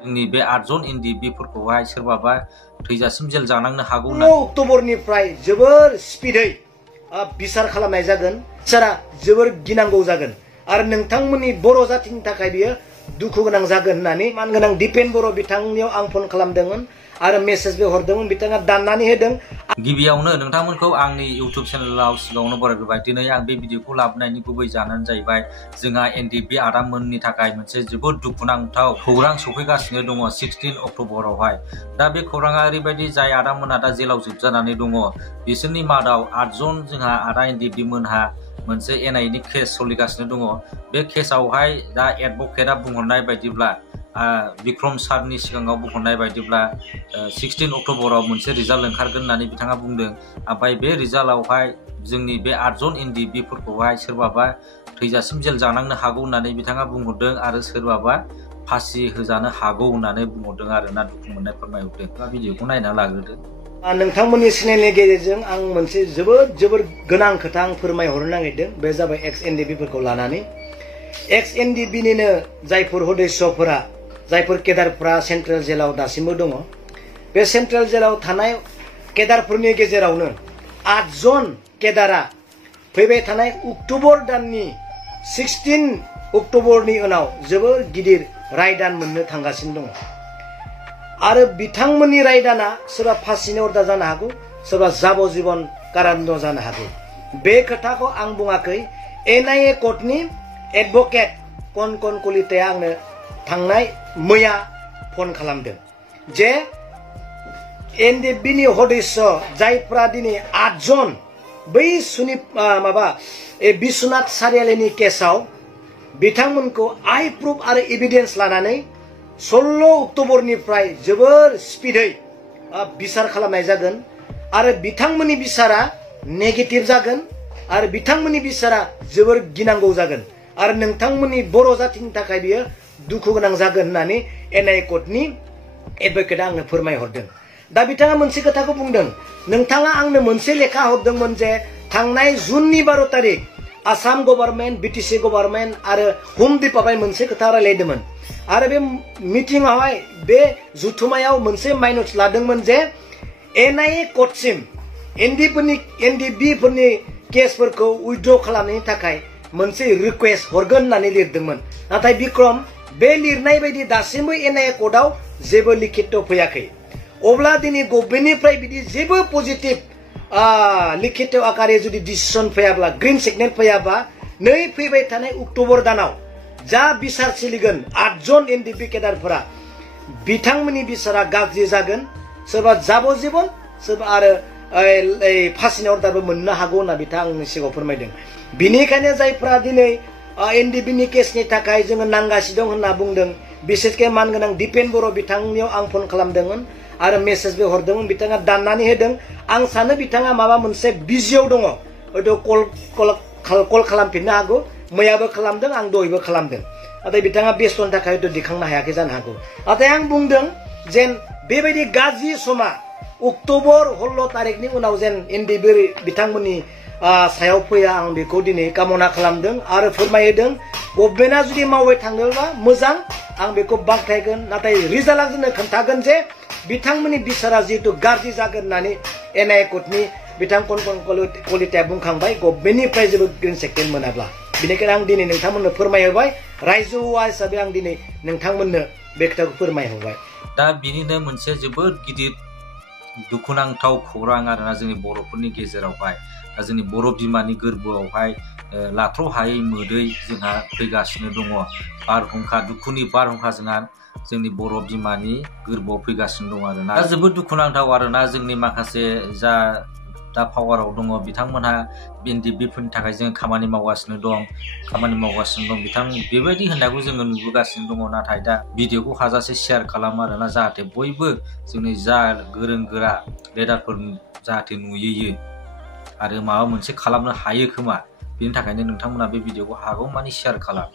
जोंनि बे 8 जन एनडिएफबिफोरखौहाय सोरबाबा थैजासिम जेल जानांनो हागौ। अक्ट'बरनिफ्राय जोबोर स्पिडै बिसार खालामनाय जागोन। बिसारा जोबोर गिनांगौ जागोन आरो नोंथांमोननि बर' जातिनि थाखाय बियो दुखु गोनां जागोन होननानै मानगोनां दिपेन बर' बिथांनियाव आं फन खालामदोंमोन आरो मेसेजबो हरदोंमोन। बिथाङा दाननानै होदों। गिबियावनो नोंथांमोनखौ आंनि इउट्युब चेनेलाव सिगाङावनो बरायग्रोबाय। दिनै आं बे भिडिअखौ लाबोनायनि गुबै जाहोनानो जाहैबाय जोंहा एनडिएफबि आदामोननि थाखाय मोनसे जोबोद दुखुनांथाव खौरां सफैगासिनो दङ 16 अक्ट'बरावहाय। दा बे खौराङा ओरैबायदि जाय आदामोना दा जेलाव जोबजानानै दङ बिसोरनि मादाव 8 जन जोंहा आदा एनडिएफबि मोनहा मोनसे एनआइएनि केस सोलिगासिनो दङ। बे केसआवहाय दा एडभकेटआ बुंहरनाय बायदिब्ला बिक्रम सारनि सिगाङाव बुंहरनाय बायदिब्ला 16 अक्ट'बराव मोनसे रिजाल्ट ओंखारगोन होननानै बिथाङा बुंदों। ओमफ्राय बे रिजाल्टआवहाय जोंनि बे 8 जन एनडिएफबिफोरखौहाय सोरबाबा थैजासिम जेल जानांनो हागौ होननानै बिथाङा बुंहरदों आरो सोरबाबा फासि होजानो हागौ होननानै बुंहरदों आरोना दुखु मोननाय फोरमायहरदों। दा भिडिअखौ नायना लाग्रोदो। नोंथांमोननि चेनेलनि गेजेरजों आं मोनसे जोबोर गोनां खोथा आं फोरमायहरनो नागिरदों। बे जाबाय एक्स एनडिएफबिफोरखौ लानानै। एक्स एनडिएफबिनिनो जायफोर सदस्यफोरा जायफोर केडारफ्रा सेन्ट्रेल जेलाव दासिमबो दङ। बे सेन्ट्रेल जेलाव थानाय केडारफोरनि गेजेरावनो 8 जन केडारा फैबाय थानाय अक्ट'बर दाननि 16 अक्ट'बरनि उनाव जोबोर गिदिर रायदान मोननो थांगासिनो दङ आरो बिथांमोननि रायदाना सोरबा फासिनि अर्डार जानो हागौ, सोरबा जाबजीबन कारादन्ड जानो हागौ। बे खोथाखौ आं बुङाखै। एनआइए कर्टनि एडभकेट कनकन कलिताया आंनो थांनाय मैया फन खालामदों जे एनडिएफबिनि सदस्य जायफ्रा दिनै 8 जन बै बिश्वनाथ सारियालिनि केसआव बिथांमोनखौ आइ प्रुफ आरो एभिडेन्स लानानै 16 अक्ट'बरनिफ्राय जोबोर स्पिडै बिसार खालामनाय जागोन आरो बिथांमोननि बिसारा नेगेटिभ जागोन आरो बिथांमोननि बिसारा जोबोर गिनांगौ जागोन आरो नोंथांमोननि बर' जातिनि थाखाय बियो दुखु गोनां जागोन होननानै एनआइए कर्टनि एडभकेटआ आंनो फोरमायहरदों। दा बिथाङा मोनसे खोथाखौ बुंदों, नोंथाङा आंनो मोनसे लेखा हरदोंमोन जे थांनाय जुननि 12 तारिख आसाम गभर्नमेन्ट, बिटिसि गभर्नमेन्ट आरो हम डिपार्टमेन्ट मोनसे खोथा रायलायदोंमोन आरो बे मिटिंआवहाय बे जुथुमायाव मोनसे माइनस लादोंमोन जे एनआइए कर्टसिम एनडिएफबिफोरनि केसफोरखौ उइथड्र खालामनायनि थाखाय मोनसे रिक्वेस्ट हरगोन होननानै लिरदोंमोन। नाथाय बिक्रम बे लिरनाय बायदि दासिमबो एनआइए कर्टआव जेबो लिखित फैयाखै। अब्ला दिनै गभर्नमेन्टनिफ्राय बिदि जेबो पजिटिभ लिखित आकारे जुदि डिसिसन फैयाब्ला, ग्रीन सिगनेल फैयाबा, नै फैबाय थानाय अक्ट'बर दानाव जा बिसार सोलिगोन 8 जन एनडिएफबि केडारफोरा बिथांमोननि बिसारा गाज्रि जागोन। सोरबा जाबजीबन, सोरबा आरो फासिनि अर्डारबो मोननो हागौ होनना बिथाङा आंनि सिगाङाव फोरमायदों। बिनिखायनो जायफ्रा दिनै एनडिएफबिनि केसनि थाखाय जोङो नांगासिनो दं होनना बुंदों, बिसेसके मानगोनां दिपेन बर' बिथांनियाव आं फन खालामदोंमोन आरो मेसेजबो हरदोंमोन। बिथाङा दाननानै होदों। आं सानो बिथाङा माबा मोनसे बिजियाव दङ, हयथ' कल खालामफिननो हागौ। मैयाबो खालामदों, आं दहायबो खालामदों। नाथाय बिथाङा बेस्थ'नि थाखाय हयथ' दिखांनो हायाखै जानो हागौ। नाथाय आं बुंदों जेन बेबायदि गाज्रि समा अक्ट'बर 16 तारिखनि उनाव जेन एनडिएफबि बिथांमोननि सायाव फैया, आं बेखौ दिनै कामना खालामदों आरो फोरमायदों। गभर्नमेन्टआ जुदि मावबाय थाङोब्ला मोजां, आं बेखौ बाख्नायगोन। नाथाय रिजाल्टआ जोंनो खोन्थागोन जे बिथांमोननि बिसारा जिहेतु गाज्रि जागोन होननानै एनआइए कर्टनि बिथां कनकन कलिताया बुंखांबाय गभर्नमेन्टनिफ्राय जेबो ग्रीन सिगनेल मोनाब्ला। बेनिखायनो आं दिनै नोंथांमोननो फोरमायहरबाय। रायजो हौवा हिसाबै आं दिनै नोंथांमोननो बे खोथाखौ फोरमायहरबाय। दा बिनिनो मोनसे जोबोद गिदिर दुखुनांथाव खौरां आरोना जोंनि बर'फोरनि गेजेरावहाय। दा जोंनि बर' बिमानि गोरबोआवहाय लाथ्र'हायै मोदै जोंहा फैगासिनो दङ। बारहुंखा, दुखुनि बारहुंखा जोंहा जोंनि बर' बिमानि गोरबोआव फैगासिनो दं आरोना। दा जोबोद दुखुनांथाव आरोना जोंनि माखासे जा दा पावाराव दङ बिथांमोनहा एनडिएफबिफोरनि थाखाय जोङो खामानि मावगासिनो दं। बिथां बेबायदि होननायखौ जोङो नुबोगासिनो दङ। नाथाय दा भिडिअखौ हाजासे शेयार खालामो आरोना, जाहाथे बयबो जोंनि जा गोरों गोरा लिडारफोर जाहाथे नुयो आरो माबा मोनसे खालामनो हायो खोमा। बेनि थाखायनो नोंथांमोना बे भिडिअखौ हागौमानि शेयार खालाम।